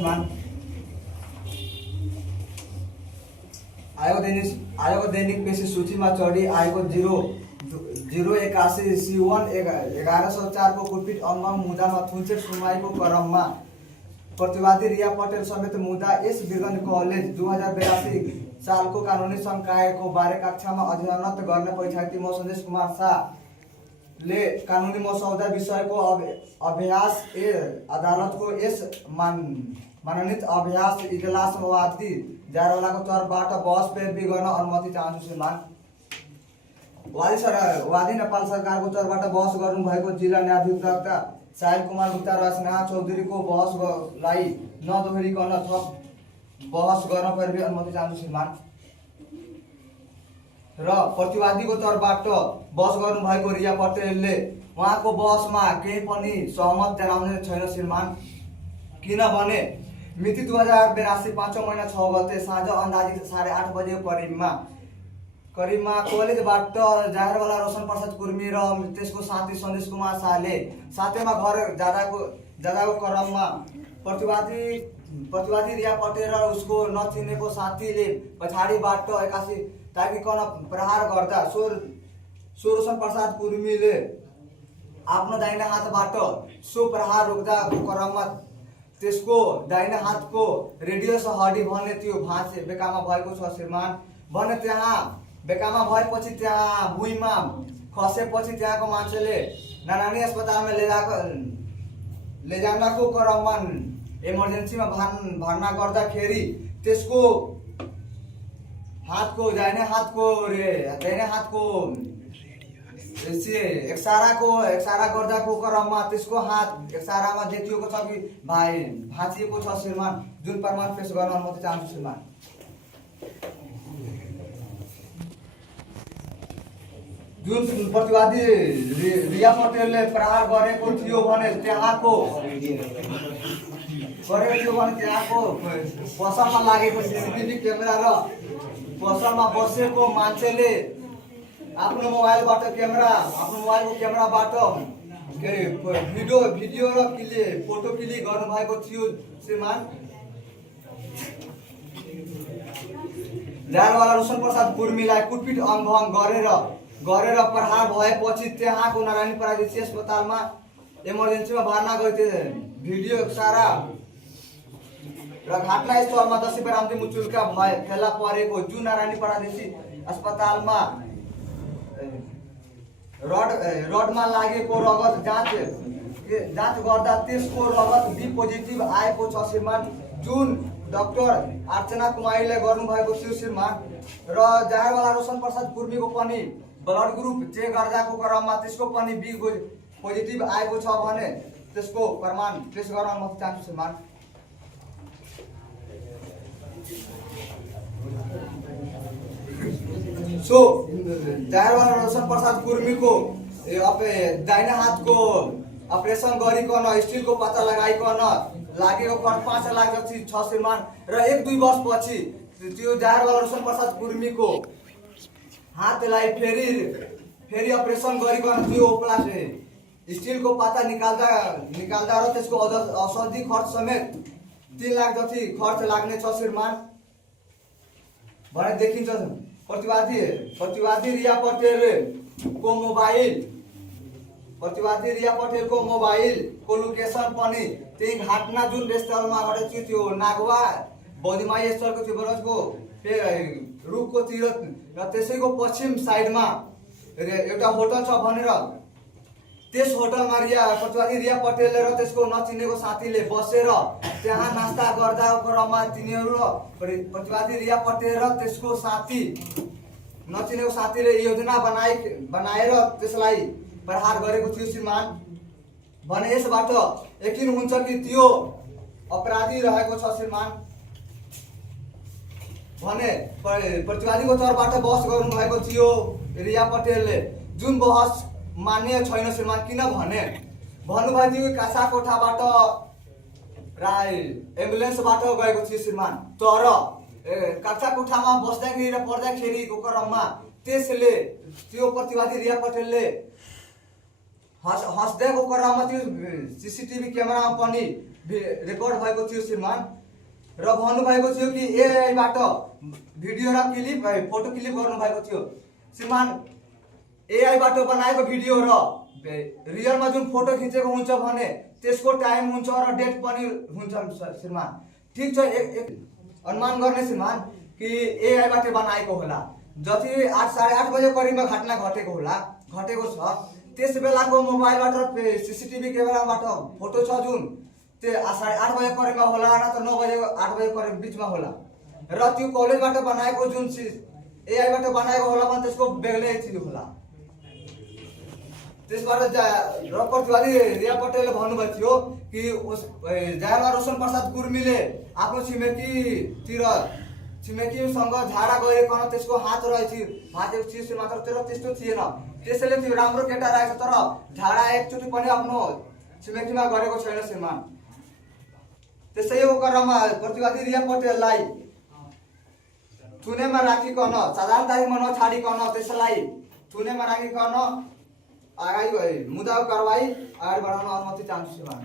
श्रीमान। आयोग दैनिक पेशी सूची में चढ़ी आएको 081 C1 1104 को कुटपिट अङ्गम मुद्दामा थुन्चेक सुनवाईको क्रममा प्रतिवादी रिया पटेल समेत मुद्दा यस बिरगञ्ज कलेज 2082 सालको कानुनी संकायको बारे कक्षामा अध्ययन गर्न परीक्षार्थी म सन्देश कुमार शाहले कानुनी मसौदा विषयको अभ्यास अदालतको यस मनोनीत अभ्यास इजलासवादी जारवालाको तर्फबाट बहस पेरबी गर्न अनुमति चाहन्छु श्रीमान। वादी नेपाल सरकारको तर्फबाट बहस गर्नुभएको जिल्ला न्यायाधीश साहिल कुमार गुप्ता र स्नेहा चौधरीको बहसलाई नदोहोरिकन थप बहस गर्न पेरबी अनुमति चाहन्छु श्रीमान। र प्रतिवादीको तर्फबाट बहस गर्नुभएको रिया पटेलले उहाँको बहसमा केही पनि सहमत जनाउने छैन श्रीमान। किनभने मिति 2082 पाँचौं महिना 6 गते साँझ अन्दाजी 8:30 बजेको करिबमा कलेजबाट जाहेरवाला रोशन प्रसाद कुर्मी र त्यसको साथी सन्देश कुमार शाहले साथैमा घर जाँदाको क्रममा प्रतिवादी रिया पटेल र उसको नचिनेको साथीले पछाडिबाट 81 ताकिकन प्रहार गर्दा सो रोशन प्रसाद कुर्मीले आफ्नो दाहिने हातबाट सो प्रहार रोक्दाको क्रममा त्यसको दाहिने हातको रेडियस हड्डी भन्ने त्यो भाँचे बेकामा भएको छ श्रीमान। भने त्यहाँ बेकामा भएपछि त्यहाँ भुइँमा खसेपछि त्यहाँको मान्छेले नानी अस्पतालमा लैजानको क्रममा इमर्जेन्सीमा भर्ना गर्दाखेरि त्यसको दाहिने हातको एक्सारा गर्दाको क्रममा त्यसको हात एक्सारामा देखिएको छ कि भाँचिएको छ श्रीमान, जुन प्रमाण पेश गर्न अनुमति चाहन्छु श्रीमान। जुन प्रतिवादी रिया पटेलले प्रहार गरेको थियो भने त्यहाँको पसलमा लागेको सीसीटीभी क्यामेरा र पसलमा बसेको मान्छेले आफ्नो मोबाइलको क्यामेराबाट भिडियो र फोटो क्लिक गर्नुभएको थियो श्रीमान। जारवाला रोशन प्रसाद कुर्मीलाई कुटपिट अङ्गभङ्ग गरेर प्रहार भएपछि त्यहाँको नारायणी प्रादेशिक अस्पतालमा इमर्जेन्सीमा भर्ना गरिदिए। भिडियो सारा र घटनास्थलमा 10 रामजी मुचुल्का फेला परेको जुन नारायणी प्रादेशिक अस्पतालमा रडमा लागेको रगत जाँच गर्दा त्यसको रगत बी पोजिटिभ आएको छ श्रीमान, जुन डाक्टर अर्चना कुमारीले गर्नुभएको थियो श्रीमान। र जाहेरवाला रोशन प्रसाद कुर्मीको पनि ब्लड ग्रुप चेक गर्दाको क्रममा त्यसको पनि बी पोजिटिभ आएको छ भने त्यसको प्रमाण पेश गर्न अनुमति चाहन्छु श्रीमान। सो जाहेरवाला रोशन प्रसाद कुर्मीको दाहिने हातको अपरेसन गरिकन स्टिलको पत्ता लगाइकन लागेको खर्च 5 लाख जति छ श्रीमान। र 1-2 वर्षपछि त्यो जाहेरवाला रोशन प्रसाद कुर्मीको हातलाई फेरि अपरेसन गरिकन त्यो स्टिलको पत्ता निकाल्दा र त्यसको औषधि खर्च समेत 3 लाख जति खर्च लाग्ने छ श्रीमान भने देखिन्छ। प्रतिवादी रिया पटेलको मोबाइलको लोकेसन पनि त्यही घटना जुन स्थलमा घटेको थियो त्यो नागवा बौद्धमाई स्थलको त्यो बरजको रुखको तिर र त्यसैको पश्चिम साइडमा एउटा होटल छ भनेर त्यस होटलमा प्रतिवादी रिया पटेल र त्यसको नचिनेको साथीले बसेर त्यहाँ नास्ता गर्दाको क्रममा तिनीहरू र प्रतिवादी रिया पटेल र त्यसको नचिनेको साथीले योजना बनाएर त्यसलाई प्रहार गरेको थियो श्रीमान भने यसबाट यकिन हुन्छ कि त्यो अपराधी रहेको छ श्रीमान भने प्रतिवादीको तर्फबाट बहस गर्नुभएको थियो रिया पटेलले, जुन बहस मान्य छैन श्रीमान। किनभने भन्नुभएको थियो कासा कोठाबाट एम्बुलेन्सबाट गएको थियो श्रीमान, तर कक्षा कोठामा बस्दाखेरि र पढ्दाखेरिको क्रममा त्यसले त्यो प्रतिवादी रिया पटेलले हस्दैको क्रममा त्यो सीसीटीभी क्यामेरामा पनि रेकर्ड भएको थियो श्रीमान र भन्नुभएको थियो कि एआईबाट भिडियो र क्लिप फोटो क्लिप गर्नुभएको थियो श्रीमान। एआईबाट बनाएको भिडियो र रियलमा जुन फोटो खिचेको हुन्छ भने त्यसको टाइम हुन्छ र डेट पनि हुन्छ श्रीमान। ठीक छ, एक अनुमान गर्ने श्रीमान कि एआईबाट बनाएको होला। जति 8 साढे 8 बजे करिबमा घटना घटेको छ त्यस बेलाको मोबाइलबाट सीसीटीभी क्यामेराबाट फोटो छ जुन त्यो 8:30 बजे करिबमा होला न त 9 बजे 8 बजे करिब बिचमा होला र त्यो कलेजबाट बनाएको जुन चिज एआईबाट बनाएको होला भने त्यसको बेग्लै चिज होला। त्यसबाट र प्रतिवादी रिया पटेलले भन्नुभएको थियो कि जायमा रोशन प्रसाद गुर्मीले आफ्नो छिमेकीसँग झाडा गरिकन त्यसको हात भाँचेको चिज मात्र त्यस्तो थिएन। त्यसैले त्यो राम्रो केटा रहेछ तर झाडा एकचोटि पनि आफ्नो छिमेकीमा गरेको छैन श्रीमान। त्यसैको क्रममा प्रतिवादी रिया पटेललाई थुनेमा राखिकन साधारण तारिखमा नछाडिकन त्यसलाई थुनेमा राखिकन अगाडि मुद्दाको कारबाही अगाडि बढाउन अनुमति चाहन्छु श्रीमान।